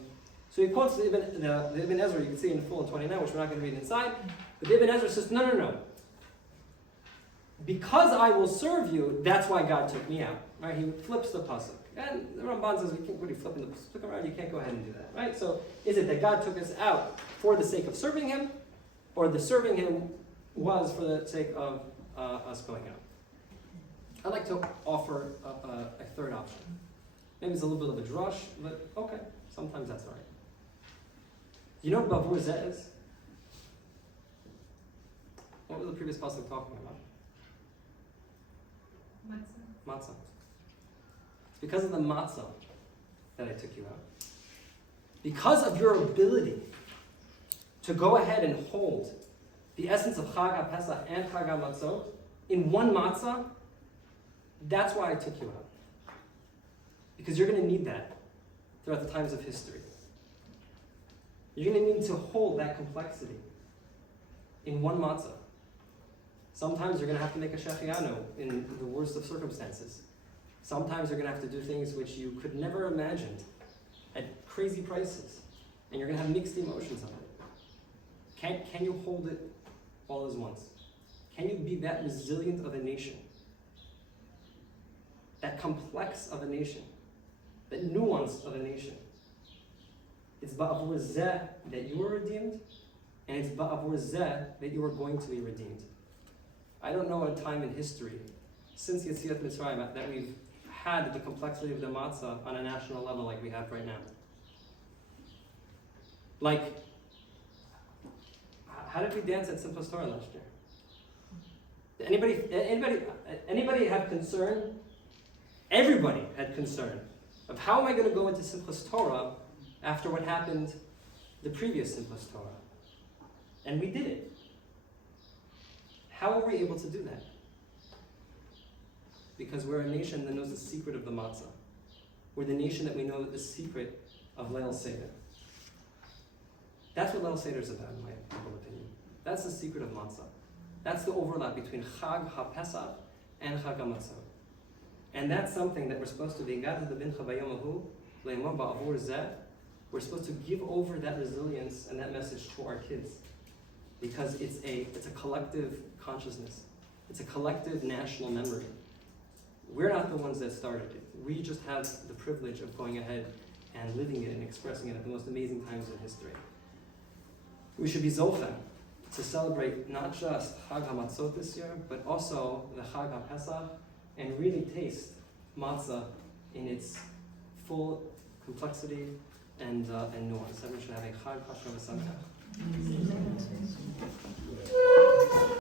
So he quotes the Ibn Ezra, you can see in full in 29, which we're not going to read inside. But the Ibn Ezra says, no. Because I will serve you, that's why God took me out. Right? He flips the pasuk. And the Ramban says, what are you flipping the pasuk around? You can't go ahead and do that. Right? So is it that God took us out for the sake of serving Him, or the serving Him was for the sake of us going out? I'd like to offer a third option. Maybe it's a little bit of a drush, but okay, sometimes that's all right. You know what Ba'avur zeh is? What was the previous pasuk talking about? Matzah. It's because of the matzah that I took you out. Because of your ability to go ahead and hold the essence of Chag HaPesach and Chag HaMatzot in one matzah, that's why I took you out. Because you're going to need that throughout the times of history. You're going to need to hold that complexity in one matzah. Sometimes you're going to have to make a shechianu in the worst of circumstances. Sometimes you're going to have to do things which you could never imagine at crazy prices. And you're going to have mixed emotions on it. Can you hold it all as once? Can you be that resilient of a nation? That complex of a nation? That nuance of a nation? It's ba'avur zeh that you were redeemed, and it's ba'avur zeh that you are going to be redeemed. I don't know a time in history, since Yetziat Mitzrayim, that we've had the complexity of the matzah on a national level like we have right now. Like, how did we dance at Simchas Torah last year? Anybody have concern? Everybody had concern of how am I going to go into Simchas Torah after what happened the previous Simchas Torah. And we did it. How were we able to do that? Because we're a nation that knows the secret of the matzah. We're the nation that we know the secret of Leil Seder. That's what Leil Seder is about, in my humble opinion. That's the secret of matzah. That's the overlap between Chag HaPesach and Chag HaMatzot. And that's something that we're supposed to be, we're supposed to give over that resilience and that message to our kids. Because it's a collective consciousness. It's a collective national memory. We're not the ones that started it. We just have the privilege of going ahead and living it and expressing it at the most amazing times in history. We should be zocha to celebrate not just Chag HaMatzot this year, but also the Chag HaPesach, and really taste matzah in its full complexity and nuance. Everyone should have a Chag Hashem V'Samech.